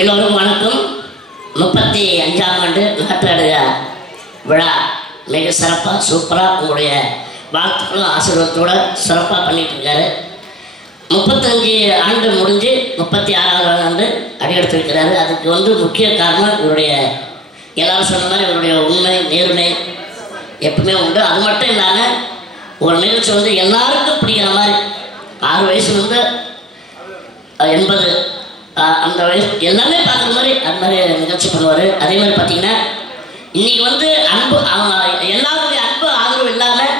எல்லோரும் வணக்கம். 35ஆம் ஆண்டு நாட்டாடுக விழா மிக சிறப்பாக சூப்பராக உங்களுடைய வாழ்த்துக்களும் ஆசீர்வாதத்தோடு சிறப்பாக பண்ணிகிட்டு இருக்காரு. 35 ஆண்டு முடிஞ்சு 36ஆவது ஆண்டு அடியெடுத்து வைக்கிறாரு. அதுக்கு முக்கிய காரணம் இவருடைய எல்லாரும் சொன்ன மாதிரி இவருடைய உண்மை நேர்மை எப்பவுமே உண்டு. அது மட்டும் இல்லாமல் ஒரு நிகழ்ச்சி எல்லாருக்கும் பிடிக்கிற மாதிரி 6 வயசுலேருந்து 80 அந்த வயசு எல்லாமே பார்க்குற மாதிரி அது மாதிரி நிகழ்ச்சி பண்ணுவார். அதே மாதிரி பார்த்தீங்கன்னா இன்றைக்கி அன்பு எல்லாருடைய அன்பு ஆதரவு இல்லாமல்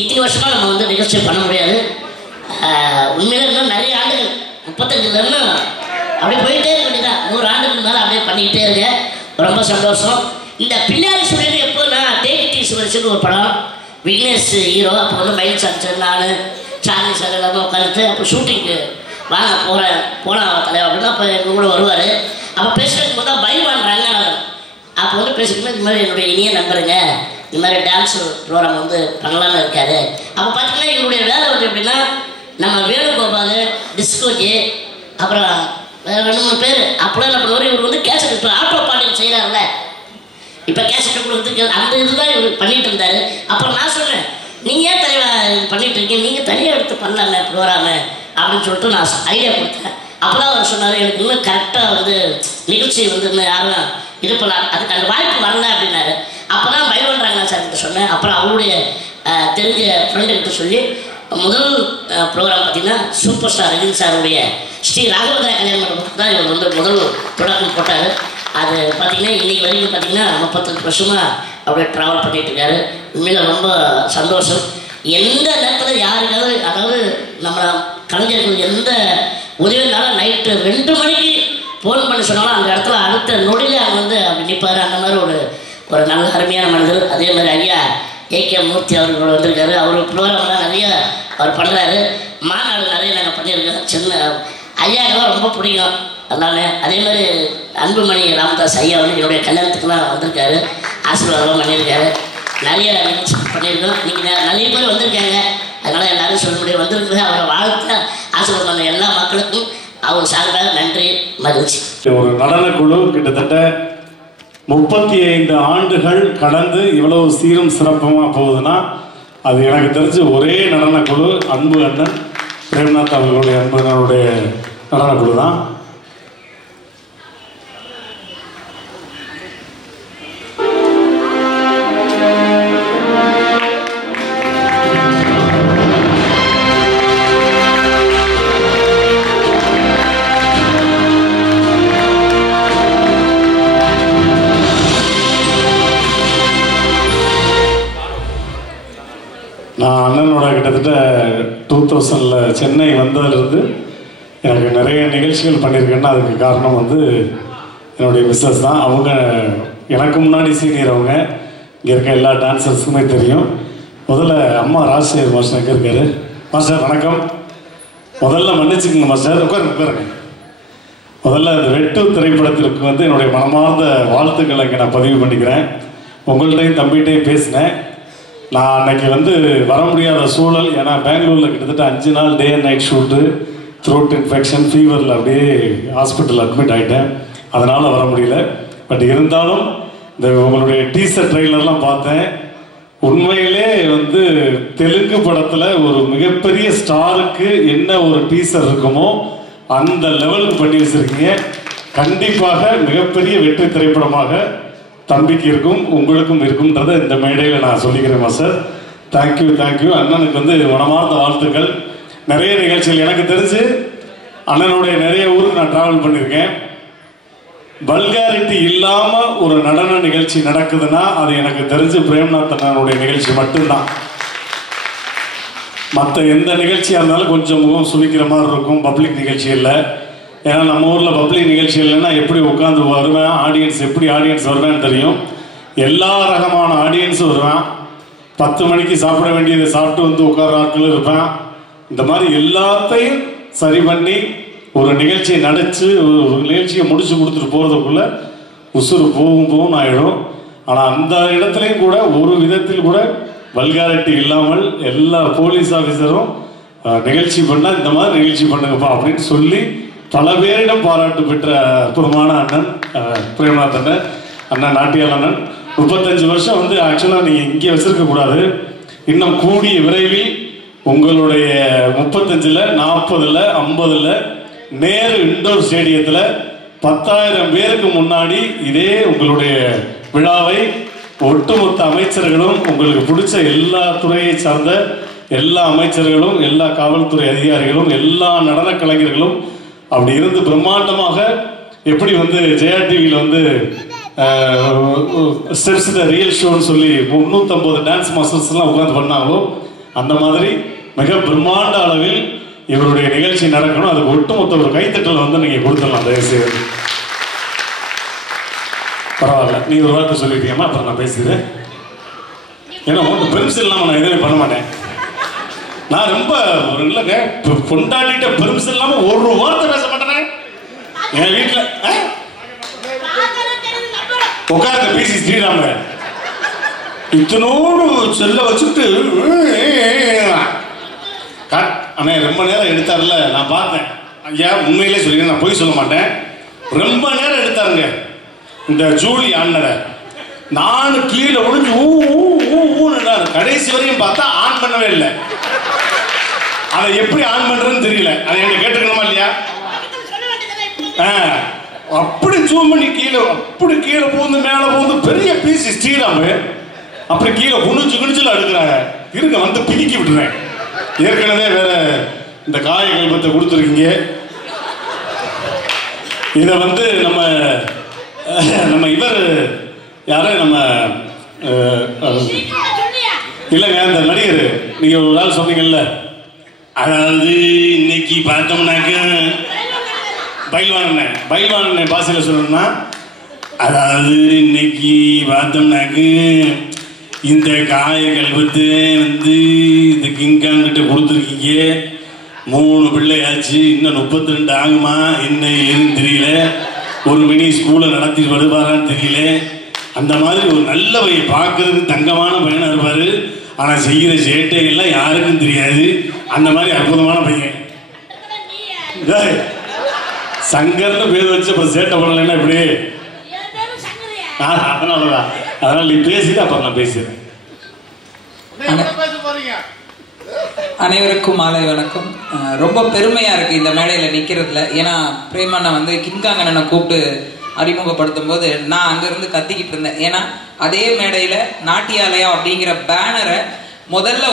இத்தனை வருஷமாக நம்ம நிகழ்ச்சி பண்ண முடியாது. உண்மையில இன்னும் நிறைய ஆண்டுகள் 35 அப்படியே போயிட்டே இருக்க வேண்டியதான். 100 ஆண்டுக்கு மேலே அப்படியே பண்ணிக்கிட்டே இருங்க. ரொம்ப சந்தோஷம். இந்த பிள்ளையாரி சொல்லிட்டு எப்போனா தேடி சுவரிச்சுன்னு ஒரு படம், விக்னேஷ் ஹீரோ. அப்போ மயில் சார் நான் சார்லி சார் எல்லாமே உட்காந்துட்டு அப்போ ஷூட்டிங்கு வாங்க போனால் தலைவர் அப்படின்னா அப்போ எங்கள் கூட வருவார். அப்போ பேசுகிறதுக்கு போது தான் பைவான் ரங்கநாதன் அப்போ பேசிக்கிட்டு இது மாதிரி என்னுடைய இனிய நண்பருங்க இந்த மாதிரி டான்ஸ் ப்ரோக்ராம் பண்ணலான்னு இருக்காரு. அப்போ பார்த்தீங்கன்னா எங்களுடைய வேலை எப்படின்னா நம்ம வேணுகோபால் டிஸ்கோஜி அப்புறம் வேறு 2-3 பேர் அப்படிலாம் என்ன பண்ணுவார். இவர் கேசட் இப்போ ஆட்டோ பாட்டில் செய்கிறாருல்ல, இப்போ கேசட்டை கொடுக்குறதுக்கு அந்த இதுதான் இவர் பண்ணிகிட்டு இருந்தார். அப்புறம் நான் சொன்னேன், நீங்கள் ஏன் தலைவர் பண்ணிகிட்டு இருக்கீங்க, நீங்கள் தனியாக எடுத்து பண்ணலாமே ப்ரோக்ராமு அப்படின்னு சொல்லிட்டு நான் ஐடியா கொடுத்தேன். அப்போ தான் அவர் சொன்னார், எனக்கு இன்னும் கரெக்டாக நிகழ்ச்சி இன்னும் யாரும் இது பண்ணலாம், அதுக்கு அந்த வாய்ப்பு வரல அப்படின்னாரு. அப்போ தான் பைவன்றாங்க சார் கிட்ட சொன்னேன். அப்புறம் அவருடைய தெரிஞ்ச ஃப்ரெண்டுக்கிட்ட சொல்லி முதல் ப்ரோக்ராம் பார்த்திங்கன்னா சூப்பர் ஸ்டார் ரஜினி சாருடைய ஸ்ரீ ராகவேந்திரா கல்யாண மண்டபத்துக்கு தான் இவர் முதல் தொடக்கம் போட்டார். அது பார்த்திங்கன்னா இன்றைக்கி வரைக்கும் பார்த்திங்கன்னா 35 வருஷமாக அப்படியே ட்ராவல் பண்ணிகிட்டு இருக்காரு. உண்மையில் ரொம்ப சந்தோஷம். எந்த நேரத்தில் யாருக்காவது அதாவது நம்ம கலைஞர்கள் எந்த உதவினாலும் நைட்டு 2 மணிக்கு ஃபோன் பண்ணி சொன்னாலும் அந்த இடத்துல அடுத்த நொடியில் அவங்க அப்படி நிற்பார். அந்த மாதிரி ஒரு நல்ல அருமையான மனிதர். அதே மாதிரி ஐயா ஏகே மூர்த்தி அவர்கள் வந்திருக்காரு. அவர் ப்ரோக்ராம்லாம் நிறைய அவர் பண்ணுறாரு. மாநாடு நிறைய நாங்கள் பண்ணியிருக்கோம். சின்ன ஐயாக்கெல்லாம் ரொம்ப பிடிக்கும் எல்லாமே. அதே மாதிரி அன்புமணி ராமதாஸ் ஐயா என்னுடைய கல்யாணத்துக்குலாம் வந்திருக்காரு, ஆசீர்வாதம் பண்ணியிருக்காரு. நிறைய நிகழ்ச்சி பண்ணியிருக்கோம். நீங்கள் நிறைய பேர் வந்திருக்காங்க. அதனால் எல்லாரும் சொல்ல முடியும் வந்திருக்கிறது. அவரை வாழ்த்த ஆசீர்வாதம் பண்ண எல்லா மக்களுக்கும் அவர் சார்பாக நன்றி மகிழ்ச்சி. ஒரு நடனக்குழு கிட்டத்தட்ட 35 ஆண்டுகள் கடந்து இவ்வளவு சீரும் சிறப்புமாக போகுதுன்னா அது எனக்கு தெரிஞ்சு ஒரே நடனக்குழு அன்பு அண்ணன் பிரேம்நாத் அவர்களுடைய அன்பு அண்ணனுடைய நடனக்குழு தான். நான் அண்ணனோட கிட்டத்தட்ட 2000 சென்னை வந்ததுலேருந்து எனக்கு நிறைய நிகழ்ச்சிகள் பண்ணியிருக்கேன்னா அதுக்கு காரணம் என்னுடைய மிஸ்ஸஸ் தான். அவங்க எனக்கு முன்னாடி சீனியர். அவங்க இங்கே இருக்க எல்லா டான்ஸர்ஸுக்குமே தெரியும். முதல்ல அம்மா ராஜசேகர் மாஸ்டர் எங்கே இருக்காரு? மாஸ்டர் வணக்கம். முதல்ல மன்னிச்சுக்கோங்க மாஸ்டர், உட்காருங்க. முதல்ல அந்த வெட்டு திரைப்படத்திற்கு என்னுடைய மனமார்ந்த வாழ்த்துக்களை இங்கே நான் பதிவு பண்ணிக்கிறேன். உங்கள்கிட்டையும் தம்பிகிட்டையும் பேசினேன். நான் அன்னைக்கு வர முடியாத சூழல். ஏன்னா பெங்களூரில் கிட்டத்தட்ட 5 நாள் day and night shoot, throat infection, ஃபீவரில் அப்படியே ஹாஸ்பிட்டல் அட்மிட் ஆகிட்டேன். அதனால் வர முடியல. பட் இருந்தாலும் இந்த உங்களுடைய டீசர் ட்ரெய்லர்லாம் பார்த்தேன். உண்மையிலே தெலுங்கு படத்தில் ஒரு மிகப்பெரிய ஸ்டாருக்கு என்ன ஒரு டீசர் இருக்குமோ அந்த லெவலுக்கு பண்ணி வச்சுருக்கீங்க. கண்டிப்பாக மிகப்பெரிய வெற்றி திரைப்படமாக தம்பிக்கு இருக்கும், உங்களுக்கும் இருக்கும்ன்றதை இந்த மேடையில் நான் சொல்லிக்கிறேன் மாஸ்டர். தேங்க்யூ. அண்ணனுக்கு மனமார்ந்த வாழ்த்துக்கள். நிறைய நிகழ்ச்சிகள் எனக்கு தெரிஞ்சு அண்ணனுடைய நிறைய ஊருக்கு நான் ட்ராவல் பண்ணியிருக்கேன். வல்காரிட்டி இல்லாமல் ஒரு நடன நிகழ்ச்சி நடக்குதுன்னா அது எனக்கு தெரிஞ்சு பிரேம்நாத் அண்ணனுடைய நிகழ்ச்சி மட்டும்தான். மற்ற எந்த நிகழ்ச்சியாக இருந்தாலும் கொஞ்சம் முகம் சுழிக்கிற மாதிரி இருக்கும் பப்ளிக் நிகழ்ச்சி இல்லை. ஏன்னா நம்ம ஊரில் பப்ளிக் நிகழ்ச்சி இல்லைன்னா எப்படி உட்காந்து வருவேன், ஆடியன்ஸ் எப்படி ஆடியன்ஸ் வருவேன்னு தெரியும். எல்லா ரகமான ஆடியன்ஸும் வருவேன். 10 மணிக்கு சாப்பிட வேண்டியதை சாப்பிட்டு உட்கார ஆட்களும் இருப்பேன். இந்த மாதிரி எல்லாத்தையும் சரி பண்ணி ஒரு நிகழ்ச்சியை நடித்து ஒரு நிகழ்ச்சியை முடிச்சு கொடுத்துட்டு போகிறதுக்குள்ளே உசுறு போகும் ஆகிடும். ஆனால் அந்த இடத்துலையும் கூட ஒரு விதத்தில் கூட வல்காரிட்டி இல்லாமல் எல்லா போலீஸ் ஆஃபீஸரும் நிகழ்ச்சி பண்ணால் இந்த மாதிரி நிகழ்ச்சி பண்ணுங்கப்பா அப்படின்னு சொல்லி பல பேரிடம் பாராட்டு பெற்ற அற்புதமான அண்ணன் பிரேமநாத் அண்ணன் நாட்டியால் அண்ணன். 35 வருஷம் வந்து ஆக்சுவலாக நீங்கள் இங்கே வச்சிருக்கக்கூடாது. இன்னும் கூடிய விரைவில் உங்களுடைய 35ல் 40ல் 50ல் நேரு இண்டோர் ஸ்டேடியத்தில் 10,000 பேருக்கு முன்னாடி இதே உங்களுடைய விழாவை ஒட்டுமொத்த அமைச்சர்களும் உங்களுக்கு பிடிச்ச எல்லா துறையை சார்ந்த எல்லா அமைச்சர்களும் எல்லா காவல்துறை அதிகாரிகளும் எல்லா நடன கலைஞர்களும் அப்படி இருந்து பிரம்மாண்டமாக எப்படி வந்து ஜெயா டிவியில் வந்து ஸ்டெப்ஸ் த ரியல் ஷோன்னு சொல்லி 350 டான்ஸ் மாஸ்டர்ஸ்லாம் உட்காந்து பண்ணாங்களோ அந்த மாதிரி மிக பிரம்மாண்ட அளவில் இவருடைய நிகழ்ச்சி நடக்கணும். அதுக்கு ஒட்டுமொத்த ஒரு கைத்தட்டல் வந்து நீங்கள் கொடுத்துடலாம் தயவுசெய்து. பரவாயில்ல, நீ ஒரு வார்த்தை சொல்லிட்டீங்கம்மா, அப்புறம் நான் பேசுகிறேன். ஏன்னா உங்க பெரும்ஸ் இல்லாமல் நான் எதுவுமே பண்ண மாட்டேன். நான் ரொம்ப ஒரு இல்லைங்க கொண்டாடிட்ட பெரும்ஸ் இல்லாமல் ஒரு வார்த்தை பேச மாட்டேன். என் வீட்டில் உட்காந்து பேசி ஸ்ரீராம இத்தனோடு செல்ல வச்சுட்டு அண்ணே ரொம்ப நேரம் எடுத்தார்ல, நான் பார்த்தேன். ஐயா உண்மையிலே சொல்லிக்கிறேன், நான் போய் சொல்ல மாட்டேன். ரொம்ப நேரம் எடுத்தாருங்க இந்த ஜூலி ஆனரை. நானும் கீழே ஒழிஞ்சு ஊன்னாரு. கடைசி வரையும் பார்த்தா ஆன் பண்ணவே இல்லை. அதை எப்படி ஆன் பண்றதுன்னு தெரியல. அதை எங்க கேட்டுக்கணுமா இல்லையா? அப்படி ஜூம் பண்ணி கீழே அப்படி கீழே போந்து மேலே போந்து பெரிய பீஸ் ஸ்ரீராமு அப்படி கீழே குணிச்சுல அடுக்கிறாங்க. இருங்க வந்து பிடிக்கி விட்டுறேன். ஏற்கனவே வேற இந்த காய கல்பத்தை கொடுத்துருக்கீங்க. இதை வந்து நம்ம இவர் யாரு நம்ம இல்லைங்க இந்த நடிகர் நீங்கள் ஒரு நாள் சொன்னீங்கல்ல, அதாவது இன்னைக்கு பார்த்தோம்னாக்க பைல்வானண்ணே பாசையில் சொல்லணும்னா, அதாவது இன்னைக்கு பார்த்தோம்னாக்க இந்த காய கல்பத்தை வந்து இந்த கிங்காங்கிட்ட கொடுத்துருக்கீங்க. 3 பிள்ளையாச்சு, இன்னும் 32 ஆகுமா என்ன ஏதுன்னு தெரியல. ஒரு மினி ஸ்கூலை நடத்தி வருவாரான்னு தெரியல. அந்த மாதிரி ஒரு நல்ல பையன், பார்க்கறதுக்கு தங்கமான பையனாக இருப்பார். ஆனால் செய்கிற சேட்டைகள்லாம் யாருக்கும் தெரியாது. அந்த மாதிரி அற்புதமான பையன். சங்கர்னு பேர் வச்சு அப்புறம் சேட்டை பண்ணலைன்னா இப்படி அதனாலதான். அதனால நீ பேசிட்டு அப்புறம் நான் பேசுறேன். அனைவருக்கும் மாலை வணக்கம். ரொம்ப பெருமையா இருக்கு இந்த மேடையில நிக்கிறதுல. ஏன்னா பிரேமண்ணா வந்து கிங்காங்கண்ணனை கூப்பிட்டு அறிமுகப்படுத்தும் போது நான் அங்கிருந்து கத்திக்கிட்டு இருந்தேன். ஏன்னா அதே மேடையில நாட்டியாலயம் அப்படிங்கிற பேனரை முதல்ல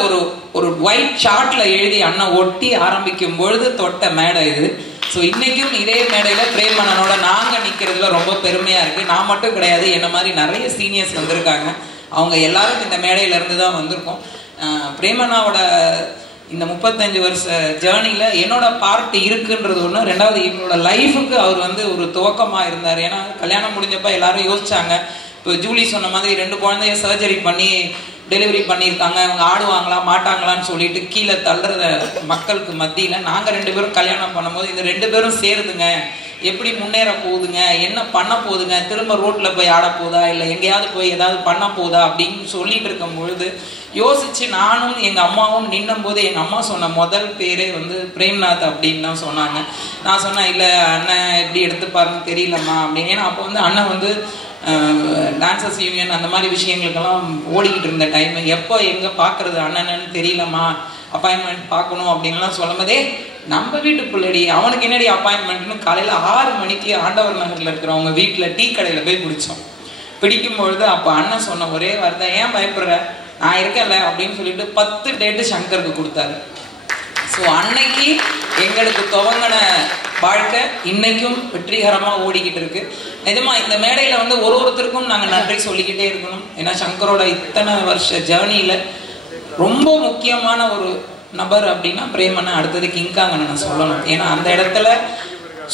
ஒரு ஒயிட் சார்ட்ல எழுதி அண்ணன் ஒட்டி ஆரம்பிக்கும் பொழுது தொட்ட மேடை இது. ஸோ இன்னைக்கும் இதே மேடையில பிரேமண்ணனோட நாங்க நிக்கிறதுல ரொம்ப பெருமையா இருக்கு. நான் மட்டும் கிடையாது, என்ன மாதிரி நிறைய சீனியர்ஸ் வந்திருக்காங்க. அவங்க எல்லாரும் இந்த மேடையில இருந்து தான் வந்திருக்கோம். பிரேமண்ணாவோட இந்த 35 வருஷ ஜேர்னியில் என்னோட பார்ட் இருக்குன்றது ஒன்று. ரெண்டாவது எங்களோட லைஃபுக்கு அவர் வந்து ஒரு துவக்கமாக இருந்தார். ஏன்னா கல்யாணம் முடிஞ்சப்போ எல்லாரும் யோசிச்சாங்க. இப்போ ஜூலி சொன்ன மாதிரி 2 குழந்தைய சர்ஜரி பண்ணி டெலிவரி பண்ணியிருக்காங்க, அவங்க ஆடுவாங்களா மாட்டாங்களான்னு சொல்லிட்டு கீழே தள்ளுற மக்களுக்கு மத்தியில் நாங்கள் 2 பேரும் கல்யாணம் பண்ணும்போது இந்த 2 பேரும் சேருதுங்க, எப்படி முன்னேற போகுதுங்க, என்ன பண்ண போகுதுங்க, திரும்ப ரோட்டில் போய் ஆட போதா இல்லை எங்கேயாவது போய் ஏதாவது பண்ண போதா அப்படின்னு சொல்லிட்டு இருக்கும் பொழுது யோசிச்சு நானும் எங்கள் அம்மாவும் நின்னும் போது எங்கள் அம்மா சொன்ன முதல் பேரே வந்து பிரேம்நாத் அப்படின்னு தான் சொன்னாங்க. நான் சொன்னேன் இல்லை அண்ணன் எப்படி எடுத்துப்பாருன்னு தெரியலம்மா அப்படின்னு. ஏன்னா அப்போ வந்து அண்ணன் வந்து டான்சர்ஸ் யூனியன் அந்த மாதிரி விஷயங்களுக்கெல்லாம் ஓடிக்கிட்டு இருந்த டைம். எப்போ எங்கே பார்க்குறது அண்ணன்னு தெரியலம்மா, அப்பாயின்மெண்ட் பார்க்கணும் அப்படின்லாம் சொல்லும் போதே நம்ம வீட்டு பிள்ளைடி அவனுக்கு என்னடி அப்பாயின்மெண்ட்னு காலையில் 6 மணிக்கு ஆண்டவர் நகரில் இருக்கிறவங்க வீட்டில் டீ கடையில் போய் பிடிச்சோம். பிடிக்கும்பொழுது அப்போ அண்ணன் சொன்ன ஒரே வார்த்தை, ஏன் பயப்படுற நான் இருக்கேன்ல அப்படின்னு சொல்லிட்டு 10 டேட்டு சங்கருக்கு கொடுத்தாரு. ஸோ அன்னைக்கு எங்களுக்கு துவங்கின வாழ்க்கை இன்னைக்கும் வெற்றிகரமாக ஓடிக்கிட்டு இருக்கு. நிஜமாக இந்த மேடையில் வந்து ஒருத்தருக்கும் நாங்கள் நன்றி சொல்லிக்கிட்டே இருக்கணும். ஏன்னா சங்கரோட இத்தனை வருஷ ஜேர்னியில் ரொம்ப முக்கியமான ஒரு நபர் அப்படின்னா பிரேமண்ணா, அடுத்தது கிங்காங்கண்ணனை சொல்லணும். ஏன்னா அந்த இடத்துல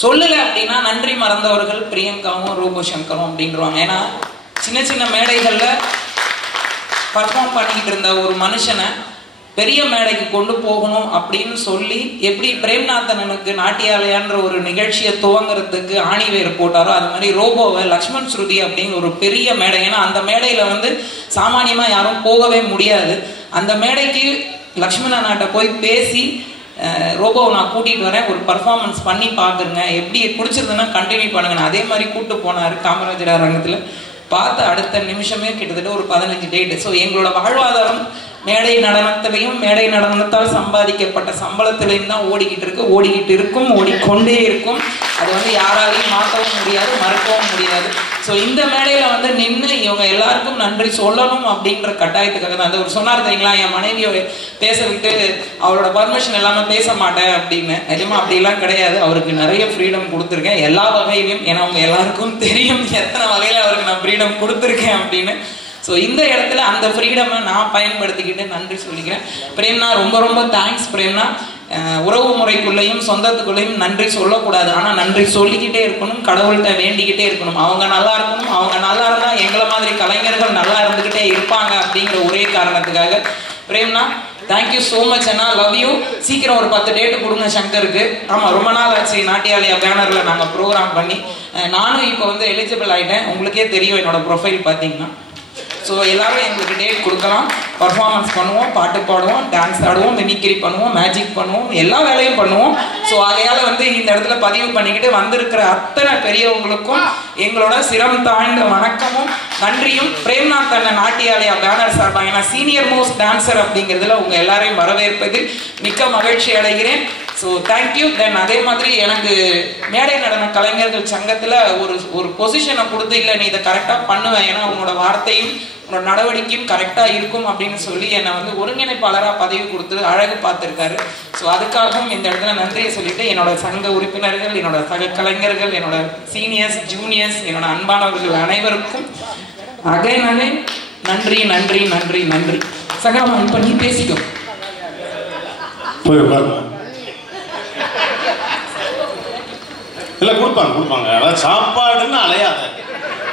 சொல்லலை அப்படின்னா நன்றி மறந்தவர்கள் பிரியங்காவும் ரூபோ சங்கரும் அப்படின்றவாங்க. ஏன்னா சின்ன சின்ன மேடைகளில் பர்ஃபார்ம் பண்ணிக்கிட்டு இருந்த ஒரு மனுஷனை பெரிய மேடைக்கு கொண்டு போகணும் அப்படின்னு சொல்லி எப்படி பிரேம்நாதனுக்கு நாட்டியாலயான்ற ஒரு நிகழ்ச்சியை துவங்குறதுக்கு ஆணிவேர் போட்டாரோ அது மாதிரி ரோபோவை லக்ஷ்மண் ஸ்ருதி அப்படின்னு ஒரு பெரிய மேடை. ஏன்னா அந்த மேடையில் வந்து சாமானியமாக யாரும் போகவே முடியாது. அந்த மேடைக்கு லக்ஷ்மண நாட்டை போய் பேசி ரோபோவை நான் கூட்டிகிட்டு வரேன், ஒரு பர்ஃபார்மன்ஸ் பண்ணி பார்க்குறேங்க, எப்படி பிடிச்சிருந்ததுன்னா கண்டினியூ பண்ணுங்கன்னு. அதே மாதிரி கூப்பிட்டு போனார் காமராஜர் அரங்கத்தில். பார்த்து அடுத்த நிமிஷமே கிட்டத்தட்ட ஒரு 15 டேட்டு. ஸோ எங்களோட வாழ்வாதாரம் மேடை நடனத்திலையும் மேடை நடனத்தால் சம்பாதிக்கப்பட்ட சம்பளத்திலையும் தான் ஓடிக்கிட்டு இருக்கும், ஓடிக்கொண்டே இருக்கும். அது வந்து யாராலையும் மாற்றவும் முடியாது, மறக்கவும் முடியாது. ஸோ இந்த மேடையில் வந்து நின்று இவங்க எல்லாருக்கும் நன்றி சொல்லணும் அப்படின்ற கட்டாயத்துக்காக தான். அந்த ஒரு சொன்னார் தெரியுங்களா, என் மனைவியை பேச விட்டு அவரோட பர்மிஷன் எல்லாமே பேச மாட்டேன் அப்படின்னு. நிஜமா அப்படிலாம் கிடையாது. அவருக்கு நிறைய ஃப்ரீடம் கொடுத்துருக்கேன் எல்லா வகையிலையும். ஏன்னா அவங்க எல்லாருக்கும் தெரியும் எத்தனை வகையில் அவருக்கு நான் ஃப்ரீடம் கொடுத்துருக்கேன் அப்படின்னு. ஸோ இந்த இடத்துல அந்த ஃப்ரீடமை நான் பயன்படுத்திக்கிட்டு நன்றி சொல்லிக்கிறேன். பிரேம்னா ரொம்ப ரொம்ப தேங்க்ஸ் பிரேம்னா. உறவு முறைக்குள்ளேயும் சொந்தத்துக்குள்ளேயும் நன்றி சொல்லக்கூடாது, ஆனால் நன்றி சொல்லிக்கிட்டே இருக்கணும், கடவுள்கிட்ட வேண்டிக்கிட்டே இருக்கணும். அவங்க நல்லா இருக்கணும், அவங்க நல்லா இருந்தால் எங்களை மாதிரி கலைஞர்கள் நல்லா இருந்துக்கிட்டே இருப்பாங்க அப்படிங்கிற ஒரே காரணத்துக்காக. பிரேம்னா தேங்க்யூ ஸோ மச் அண்ணா, லவ் யூ. சீக்கிரம் ஒரு 10 டேட்டு கொடுங்க சங்கருக்கு. ஆமாம், ரொம்ப நாள் ஆச்சு நாட்டியாலயா பேனரில் நாங்கள் ப்ரோக்ராம் பண்ணி. நானும் இப்போ வந்து எலிஜிபிள் ஆகிட்டேன், உங்களுக்கே தெரியும் என்னோட ப்ரொஃபைல் பார்த்தீங்கன்னா. ஸோ எல்லாரும் எங்களுக்கு டேட் கொடுக்கலாம், பர்ஃபார்மன்ஸ் பண்ணுவோம், பாட்டு பாடுவோம், டான்ஸ் ஆடுவோம், மிமிக்ரி பண்ணுவோம், மேஜிக் பண்ணுவோம், எல்லா வேலையும் பண்ணுவோம். ஸோ அதையால் வந்து இந்த இடத்துல பதிவு பண்ணிக்கிட்டு வந்திருக்கிற அத்தனை பெரியவங்களுக்கும் எங்களோட சிரம் தாழ்ந்த வணக்கமும் நன்றியும். பிரேம்நாத் அண்ணன் நாட்டியாலயா பேனர் சார்பாக ஏன்னா சீனியர் மோஸ்ட் டான்சர் அப்படிங்கிறதுல உங்கள் எல்லாரையும் வரவேற்பது மிக்க மகிழ்ச்சி அடைகிறேன். So thank you. தென் அதே மாதிரி எனக்கு மேடை நடன கலைஞர்கள் சங்கத்தில் ஒரு பொசிஷனை கொடுத்து, இல்லை நீ இதை கரெக்டாக பண்ணுவேன், ஏன்னா உன்னோட வார்த்தையும் உன்னோட நடவடிக்கையும் கரெக்டாக இருக்கும் அப்படின்னு சொல்லி என்னை வந்து ஒருங்கிணைப்பாளராக பதவி கொடுத்து அழகு பார்த்துருக்காரு. ஸோ அதுக்காகவும் இந்த இடத்துல நன்றியை சொல்லிட்டு என்னோட சங்க உறுப்பினர்கள், என்னோட சக கலைஞர்கள், என்னோட சீனியர்ஸ், ஜூனியர்ஸ், என்னோட அன்பானவர்கள் அனைவருக்கும் அகைன் நன்றி நன்றி நன்றி நன்றி. சகமா இப்போ நீ பேசிக்கோ. இல்லை கொடுப்பாங்க. அதாவது சாப்பாடுன்னு அலையாத,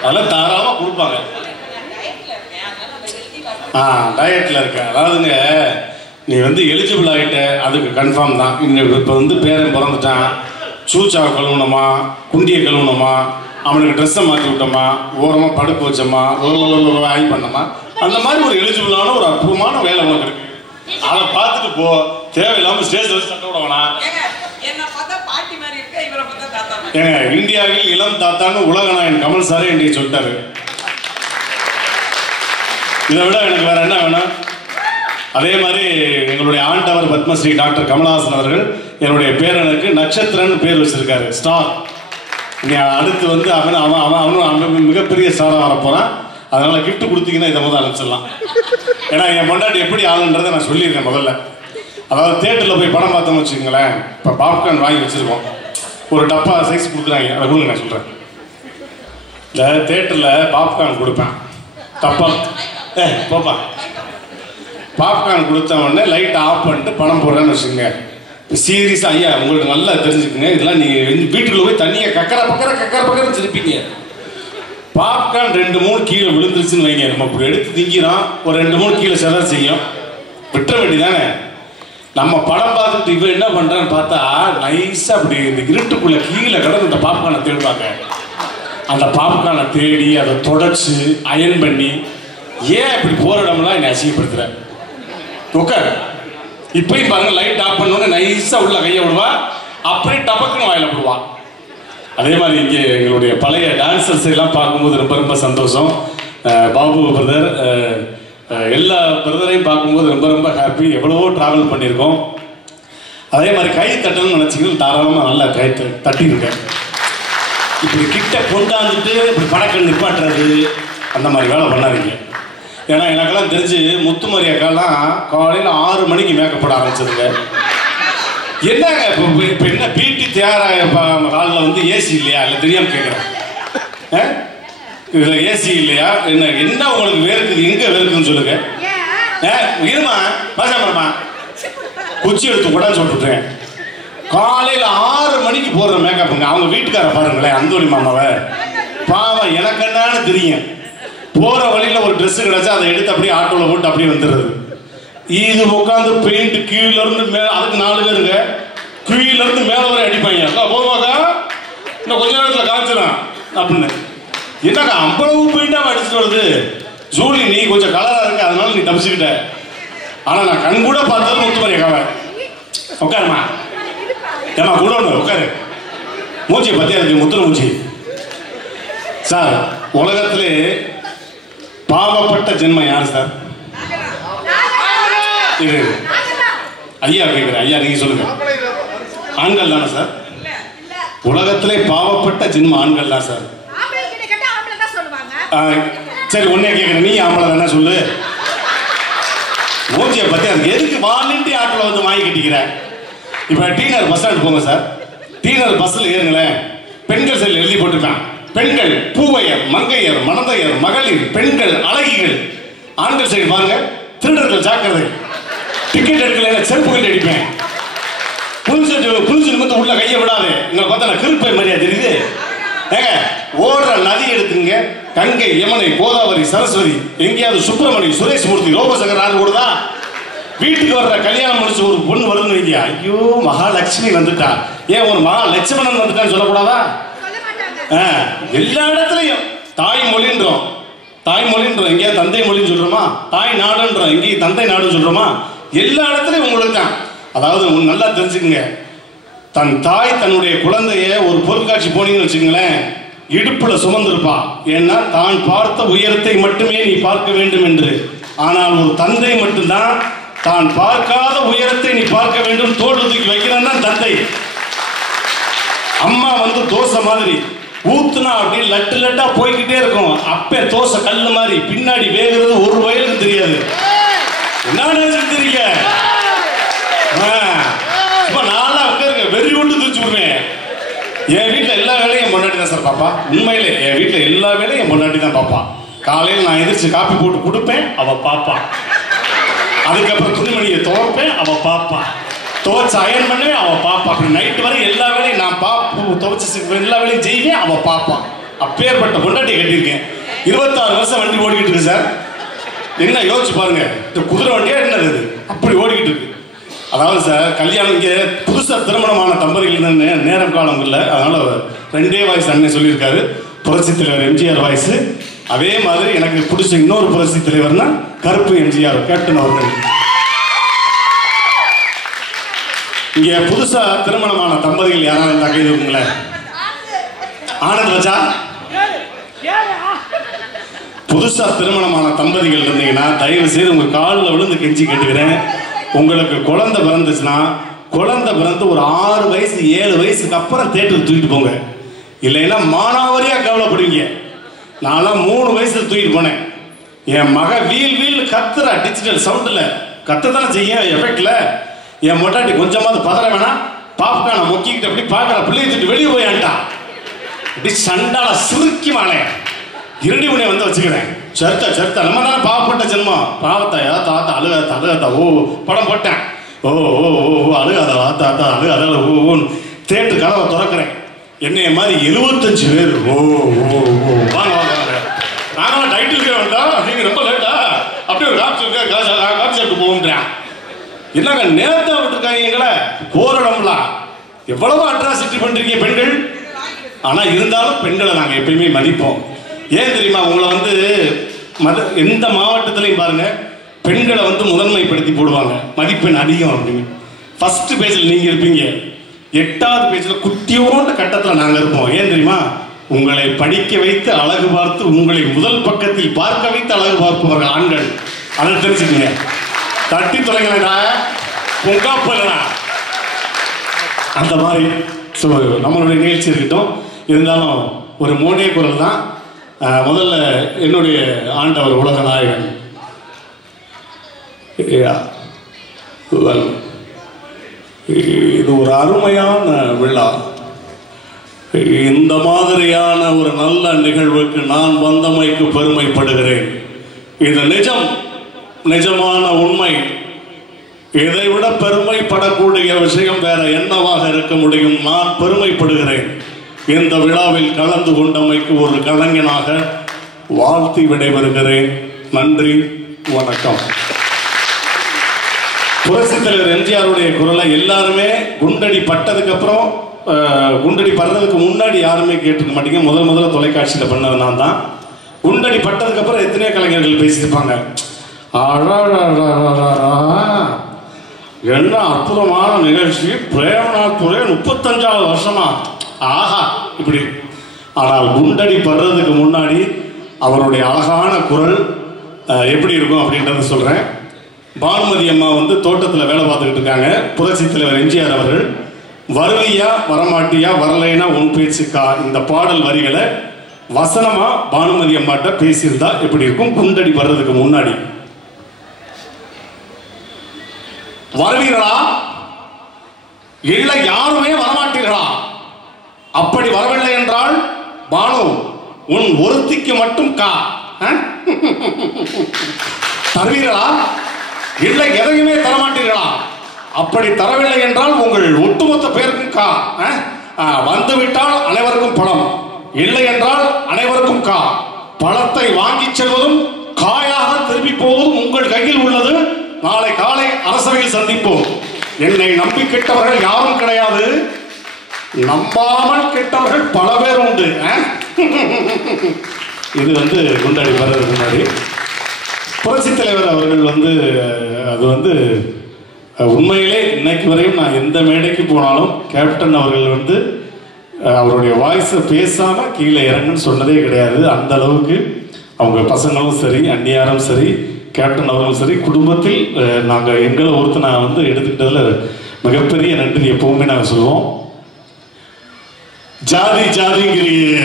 அதெல்லாம் தாராளமாக கொடுப்பாங்க. டயட்டில் இருக்க. அதாவதுங்க, நீ வந்து எலிஜிபிள் ஆகிட்ட அதுக்கு கன்ஃபார்ம் தான். இன்னும் இப்போ வந்து பேரன் பிறந்துட்டான், சூச்சாவை கழுவுனோமா, குண்டியை கழுவுனோமா, அவனுக்கு ட்ரெஸ்ஸை மாற்றி விட்டோமா, ஓரமாக படுக்க வச்சோமா, ஒரு ஆய் பண்ணோமா, அந்த மாதிரி ஒரு எலிஜிபிளான ஒரு அற்புதமான வேலை உனக்கு இருக்கு. அதை பார்த்துட்டு போ. தேவையில்லாமல் ஸ்டேஜ் வச்சு தட்ட விடவேனா. ஏங்க, இந்தியாவில் இளம் தாத்தான்னு உலகநாயகன் கமல் சாரே இன்றைக்கு சொல்லிட்டாரு. இதை விட எனக்கு வேற என்ன வேணும்? அதே மாதிரி எங்களுடைய ஆண்டவர் பத்மஸ்ரீ டாக்டர் கமலஹாசன் அவர்கள் என்னுடைய பேரனுக்கு நட்சத்திரன்னு பேர் வச்சிருக்காரு, ஸ்டார். நீ அடுத்து வந்து அவனும் மிகப்பெரிய ஸ்டாராக வரப்போறான். அதனால கிஃப்ட் கொடுத்தீங்கன்னா இதை முதல்ல அனுப்பிச்சிடலாம். ஏன்னா என் பொண்டாட்டி எப்படி ஆளுன்றதை நான் சொல்லியிருக்கேன் முதல்ல. அதாவது தியேட்டரில் போய் படம் பார்த்தோம்னு வச்சுக்கோங்களேன், இப்போ பாப்கார்ன் வாங்கி வச்சுருக்கோம், ஒரு டப்பா சைஸ் கொடுக்குறாங்க, அதை கொடுங்க நான் சொல்கிறேன். இந்த தியேட்டரில் பாப்கார்ன் கொடுப்பேன், டப்பா போப்பா பாப்கார்ன் கொடுத்த உடனே லைட்டை ஆஃப் பண்ணிட்டு படம் போடுறேன்னு வச்சுக்கோங்க. சீரியஸாக ஐயா உங்களுக்கு நல்லா தெரிஞ்சுக்குங்க, இதெல்லாம் நீங்கள் வீட்டுக்குள்ளே போய் தண்ணியை கக்கரை திருப்பிங்க. பாப்கார்ன் 2-3 கீழே விழுந்துருச்சுன்னு வைங்க, நம்ம இப்படி எடுத்து திங்கிறோம், ஒரு 2-3 கீழே செதற செய்யும், விட்டுற வேண்டியதானே. நம்ம படம் பார்த்துட்டு இவன் என்ன பண்ணுறான்னு பார்த்தா நைஸாக அப்படி இந்த இருட்டுக்குள்ளே கீழே கிடந்து இந்த பாப்கார்னை தேடுவாங்க. அந்த பாப்கார்னை தேடி அதை தொடச்சி அயன் பண்ணி, ஏன் இப்படி போகிற இடம்லாம் என்னை அசிங்கப்படுத்துகிற உட்கார். இப்பயும் பாருங்க, லைட் ஆஃப் பண்ணோன்னே நைஸாக உள்ள கையை விடுவா, அப்படியே டபக்குன்னு வாயில விடுவான். அதே மாதிரி இங்கே எங்களுடைய பழைய டான்சர்ஸ் எல்லாம் பார்க்கும்போது ரொம்ப ரொம்ப சந்தோஷம். பாபு பிரதர், எல்லா பிரதரையும் பார்க்கும்போது ரொம்ப ரொம்ப ஹாப்பி. எவ்வளவோ ட்ராவல் பண்ணியிருக்கோம். அதே மாதிரி கை தட்டணும்னு நினச்சிங்கன்னா தாராளமாக நல்லா கை தட்டியிருக்கேன். இப்படி கிட்ட கொண்டாந்துட்டு இப்படி படக்கல் நிப்பாட்டுறது அந்த மாதிரி வேலை பண்ணாதீங்க. ஏன்னா எனக்கெல்லாம் தெரிஞ்சு முத்துமாரி அக்காலாம் காலையில் 6 மணிக்கு மேக்கப் போட ஆரம்பிச்சதுங்க. என்னங்க இப்போ என்ன பிடி தயாராக ஹாலில் வந்து ஏசி இல்லையா? இல்லை தெரியாமல் கேட்குறேன். இதில் ஏசி இல்லையா? என்ன உங்களுக்கு வேர்க்குது? எங்கே வேர்க்குதுன்னு சொல்லுங்க. இருமா பாசாமரமா குச்சி எடுத்து கூட சொல்லிட்டுருக்கேன். காலையில் 6 மணிக்கு போடுற மேக்கப்புங்க. அவங்க வீட்டுக்கார பாருங்களேன், அந்தோணி மாமாவை பாவம், எனக்கு என்னன்னு தெரியும். போகிற வழியில் ஒரு ட்ரெஸ்ஸு கிடச்சா அதை எடுத்து அப்படியே ஆட்டோவில் போட்டு அப்படியே வந்துடுறது. இது உட்காந்து பெயிண்ட் கீழேருந்து மேலே, அதுக்கு 4 பேருங்க கீழேருந்து மேலே வரை அடிப்பாங்க. அக்கா போதுமாக்கா, இன்னும் கொஞ்ச நேரத்தில் காய்ச்சிடும் அப்படின்னு. என்னக்கா அவ்வளவு பெயிண்டாக அடிச்சுட்டு வருது? ஜூலி நீ கொஞ்சம் கலராக இருக்கு, அதனால நீ தப்பிச்சுக்கிட்ட. ஆனால் நான் கண் கூட பார்த்தது முத்துமாரி அக்காவை. உட்காருமா. ஏமா கூட ஒன்று உட்காரு. மூச்சியை பற்றியா இருக்கு, முத்திர மூச்சி. சார், உலகத்திலே பாவப்பட்ட ஜென்மம் யார் சார்? இது ஐயா கேட்குறேன். ஐயா நீங்கள் சொல்லுங்க. ஆண்கள் தானே சார்? உலகத்திலே பாவப்பட்ட ஜென்மம் ஆண்கள் தான் சார். சரி, ஒன்னே கேட்குறேன், நீ ஆம்பளை தானே சொல்லு. மூச்சியை பற்றி அதுக்கு எதுக்கு வாலண்டி ஆட்டில் வந்து வாங்கி கட்டிக்கிற? இப்போ டீனர் பஸ் ஸ்டாண்ட் போங்க சார். டீனர் பஸ்ஸில் ஏறுங்களேன். பெண்கள் சைடில் எழுதி போட்டிருக்கான், பெண்கள் பூவையர், மங்கையர், மணந்தையர், மகளிர், பெண்கள் அழகிகள். ஆண்கள் சைடு பாருங்க, திருடர்கள் ஜாக்கிரதை. டிக்கெட் எடுக்கல செருப்பு கட்டி அடிப்பேன். புளிச்சு நிமித்து உள்ள கையை விடாது. உங்களை பார்த்தா நான் கிருப்பை மாதிரியா தெரியுது? ஏங்க, ஓடுற நதி எடுத்துங்க. கங்கை, யமுனை, கோதாவரி, சரஸ்வதி, எங்கேயாவது சுப்பிரமணி, சுரேஷ் மூர்த்தி, ரோபசங்கர் ஆறு ஓடுதா? வீட்டுக்கு வர்ற கல்யாணம் முடிச்சு ஒரு பொண்ணு வருதுன்னு வைங்க, ஐயோ மகாலட்சுமி வந்துட்டா, ஏன் ஒரு மகாலட்சுமணன் வந்துட்டான்னு சொல்லக்கூடாதா? எல்லா இடத்துலையும் தாய்மொழின்றோம். தாய்மொழின்றோம், எங்கேயா தந்தை மொழின்னு சொல்றோமா? தாய் நாடுன்றோம், எங்கேயும் தந்தை நாடுன்னு சொல்றோமா? எல்லா இடத்துலையும் உங்களுக்கு தான். அதாவது நல்லா தெரிஞ்சுக்கங்க, தன் தாய் தன்னுடைய குழந்தைய ஒரு பொருட்காட்சி போனீங்கன்னு வச்சுக்கங்களேன், இடுப்புல சுமந்திருப்பா. ஏன்னா தான் பார்த்த உயரத்தை மட்டுமே நீ பார்க்க வேண்டும் என்று. ஆனால் ஒரு தந்தை மட்டும்தான் தான் பார்க்காத உயரத்தை நீ பார்க்க வேண்டும் தோல் தூக்கி வைக்கிறான் தான் தந்தை. அம்மா வந்து தோசை மாதிரி ஊத்துனா அப்படி லட்டு லட்டா போய்கிட்டே இருக்கும். அப்பே தோசை கல்லு மாதிரி பின்னாடி வேகிறது ஒரு வயலுக்கு தெரியாது. என்ன தெரியுங்க? நானா உட்காருங்க, வெறி விட்டு தூச்சு விடுவேன். என் வீட்டில் எல்லா வேலையும் என் பொண்டாட்டி தான் சார் பாப்பா. உண்மையிலே என் வீட்டில் எல்லா வேலையும் என் பொண்டாட்டி தான் பாப்பா. காலையில் நான் எதிர்த்து காப்பி போட்டு கொடுப்பேன், அவ பாப்பா. அதுக்கப்புறம் துணிமணியை துவைப்பேன், அவ பாப்பா. துவைச்சு அயன் பண்ணுவேன், அவ பாப்பா. அப்படி நைட்டு வரை எல்லா வேலையும் நான் துவைச்சு எல்லா வேலையும் செய்வேன், அவ பாப்பா. அப்பேற்பட்ட பொண்டாட்டியை கட்டியிருக்கேன். 26 வருஷம் வண்டி ஓடிக்கிட்டு இருக்கு சார். என்ன யோசிச்சு பாருங்க, இந்த குதிரை வண்டியா என்னது இது? அப்படி ஓடிக்கிட்டு இருக்கு. அதாவது சார், கல்யாணம் இங்கே புதுசாக திருமணமான தம்பதிகள் நேரம் காலம் இல்லை. அதனால 2 வாய்ஸ் அண்ணன் சொல்லியிருக்காரு. புரட்சி தலைவர் எம்ஜிஆர் வாய்ஸ். அதே மாதிரி எனக்கு பிடிச்ச இன்னொரு புரட்சி தலைவர்னா கருப்பு எம்ஜிஆர் கேப்டன் அவர்கள். இங்கே புதுசா திருமணமான தம்பதிகள் யாராவது தகையில் இருக்குங்களேன்? ஆனந்த் வச்சா புதுசா திருமணமான தம்பதிகள் இருந்தீங்கன்னா தயவு செய்து உங்க காலில் விழுந்து கெஞ்சி கேட்டுக்கிறேன். உங்களுக்கு குழந்தை பிறந்துச்சுன்னா, குழந்தை பிறந்து ஒரு 6 வயசு 7 வயசுக்கு அப்புறம் தேட்டருக்கு தூக்கிட்டு போங்க. இல்லைன்னா மானாவரியா கவலைப்படுவீங்க. நான்லாம் 3 வயசுல தூக்கிட்டு போனேன். என் மக வீல் கத்துறா, டிஜிட்டல் சவுண்டில் கத்ததானே செய்ய எஃபெக்ட்ல. என் மொட்டாட்டி கொஞ்சமாவது பதற வேணாம், பாப்கார்னை முக்கிக்கிட்டு அப்படி பார்க்குற பிள்ளையை தூக்கிட்டு வெளியே போயான்ட்டா. அப்படி சண்டால சுருக்கி மானே 2 மணியை வந்து வச்சுக்கிறேன். சர்த்தா நம்ம தானே பாவப்பட்ட ஜென்மம். பாவத்தாயா தாத்தா அழுகாத்தா ஓ படம் போட்டேன். ஓ ஓ ஓ அழுகாதா தாத்தா அழுகாத ஓன்னு தேட்டு கதவை திறக்கிறேன். என்னைய மாதிரி 75 பேர் ஓ ஓ ஓ வாங்க வாங்க நாங்களாம் டைட்டில் வேண்டாம் அப்படிங்க, ரொம்ப லேட்டா அப்படியே ஒரு காப்பி சாப்பிட்டு போகுன்றேன். என்னங்க நேரத்தை விட்டுருக்காங்க எங்களை போராடம்லாம். எவ்வளவு அட்ராசிட்டி பண்றீங்க பெண்கள். ஆனா இருந்தாலும் பெண்களை நாங்கள் எப்பயுமே மதிப்போம். ஏன் தெரியுமா? உங்களை வந்து எந்த மாவட்டத்திலையும் பாருங்க, பெண்களை வந்து முதன்மைப்படுத்தி போடுவாங்க, மதிப்பெண் அதிகம் அப்படின்னு. ஃபர்ஸ்ட் பேஜில் நீங்க இருப்பீங்க, 8வது பேஜில் குட்டியோட கட்டத்தில் நாங்கள் இருப்போம். ஏன் தெரியுமா? உங்களை படிக்க வைத்து அழகு பார்த்து உங்களை முதல் பக்கத்தில் பார்க்க வைத்து அழகு பார்ப்பவர்கள் ஆண்கள். அதை தெரிஞ்சுக்கங்க. தட்டி தொலைங்களா பொங்காப்பலா அந்த மாதிரி. ஸோ நம்மளுடைய நிகழ்ச்சி இருக்கட்டும். இருந்தாலும் ஒரு மோனே குரல் தான். முதல்ல என்னுடைய ஆண்டவர் உலக நாயகன் இது ஒரு அருமையான விழா. இந்த மாதிரியான ஒரு நல்ல நிகழ்வுக்கு நான் வந்தமைக்கு பெருமைப்படுகிறேன். இது நிஜமான உண்மை. இதைவிட பெருமைப்படக்கூடிய விஷயம் வேற என்னவாக இருக்க முடியும்? நான் பெருமைப்படுகிறேன். இந்த விழாவில் கலந்து கொண்டமைக்கு ஒரு கலைஞனாக வாழ்த்தி விடைபெறுகிறேன். நன்றி, வணக்கம். புரட்சித் தலைவர் எம்ஜிஆருடைய குரலை எல்லாருமே குண்டடி பட்டதுக்கு அப்புறம், குண்டடி படுறதுக்கு முன்னாடி யாருமே கேட்டுக்க மாட்டீங்க. முதல்ல தொலைக்காட்சியில் பண்ணது நான் தான். குண்டடி பட்டதுக்கு அப்புறம் எத்தனையோ கலைஞர்கள் பேசியிருப்பாங்க. என்ன அற்புதமான நிகழ்ச்சி. பிரேமநாத் துரை 35வது வருஷமா, ஆஹா இப்படி. ஆனால் குண்டடி படுறதுக்கு முன்னாடி அவருடைய அழகான குரல் எப்படி இருக்கும் அப்படின்றத சொல்கிறேன். பானுமதி அம்மா வந்து தோட்டத்தில் வேலை பார்த்துக்கிட்டு இருக்காங்க. புரட்சி தலைவர் எம்ஜிஆர் அவர்கள் வருவியா வரமாட்டியா வரலைனா உன் பேச்சுக்கா இந்த பாடல் வரிகளை வசனமா பானுமதி அம்மாட்ட பேசியிருந்தா எப்படி இருக்கும்? குண்டடி வர்றதுக்கு முன்னாடி வருவீர்களா இல்லை யாருமே வரமாட்டீர்களா? அப்படி வரவில்லை என்றால் பானு உன் ஒருத்திக்கு மட்டும் கா தருவீர்களா? இல்லை எதையுமே தரமாட்டீர்களா? அப்படி தரவில்லை என்றால் உங்கள் ஒட்டுமொத்த பேருக்கும் கா. வந்துவிட்டால் அனைவருக்கும் பணம், இல்லை என்றால் அனைவருக்கும் கா. பணத்தை வாங்கி செல்வதும் காயாக திரும்பி போவதும் உங்கள் கையில் உள்ளது. நாளை காலை அரசவையில் சந்திப்போம். என்னை நம்பி கெட்டவர்கள் யாரும் கிடையாது, நம்பாமல் கெட்டவர்கள் பல பேர் உண்டு. இது வந்து குண்டடி வர்றதுக்கு முன்னாடி புரட்சி தலைவர் அவர்கள் வந்து அது வந்து உண்மையிலே இன்னைக்கு வரையும் நான் எந்த மேடைக்கு போனாலும் கேப்டன் அவர்கள் வந்து அவருடைய வாய்ஸை பேசாமல் கீழே இறங்குன்னு சொன்னதே கிடையாது. அந்த அளவுக்கு அவங்க பசங்களும் சரி, அந்நியாரும் சரி, கேப்டன் அவர்களும் சரி, குடும்பத்தில் நாங்கள் எங்களை ஒருத்தர் நான் வந்து எடுத்துக்கிட்டதில் மிகப்பெரிய நன்றி எப்பவுமே நாங்கள் சொல்லுவோம். ஜாதி ஜாதிங்கிறிய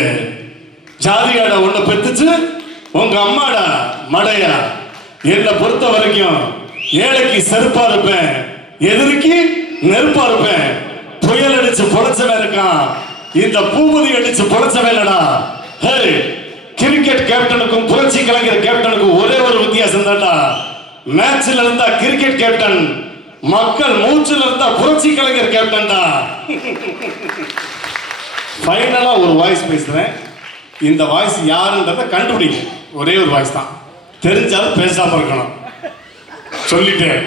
ஜாதியாட ஒன்றை பெற்றுச்சு உங்க அம்மாடா மடையா. என்னை பொறுத்த வரைக்கும் ஏழைக்கு செருப்பா இருப்பேன், எதிரிக்கு நெருப்பா இருப்பேன். புயல் அடிச்சு பொழைச்சவன் இருக்கான், இந்த பூபதி அடிச்சு பொழைச்சவன் இல்லடா. கிரிக்கெட் கேப்டனுக்கும் புரட்சி கலைஞர் கேப்டனுக்கும் ஒரே ஒரு வித்தியாசம் தான்டா. மேட்ச்ல இருந்தா கிரிக்கெட் கேப்டன், மக்கள் மூச்சுல இருந்தா புரட்சி கலைஞர் கேப்டன்டா. ஃபைனலா ஒரு வாய்ஸ் பேசுறேன். இந்த வாய்ஸ் யாருன்றத கண்டுபிடிங்க. ஒரே ஒரு வாய்ஸ் தான், தெரிஞ்சாலும் பேசாம இருக்கணும். சொல்லிட்டேன்,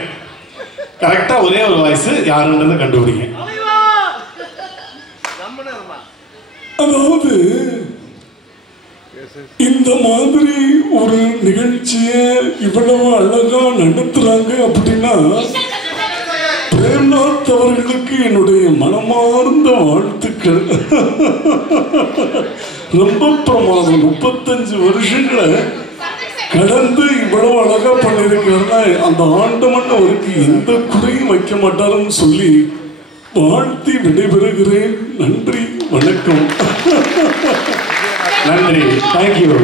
கரெக்டா ஒரே ஒரு வாய்ஸ் யாருன்றத கண்டுபிடிங்க. அதாவது இந்த மாதிரி ஒரு நிகழ்ச்சியை இவ்வளவு அழகா நடத்துறாங்க அப்படின்னா பிரேம்நாத் அவர்களுக்கு என்னுடைய மனமார்ந்த வாழ்த்துக்கள். ரொம்ப பிரமாதம். 35 வருஷங்களை கடந்து இவ்வளவு அழகா பண்ணிருக்காருன்னா அந்த ஆண்டவன் அவருக்கு எந்த குறையும் வைக்க மாட்டாருன்னு சொல்லி வாழ்த்தி விடைபெறுகிறேன். நன்றி, வணக்கம். நன்றி, தேங்க்யூ.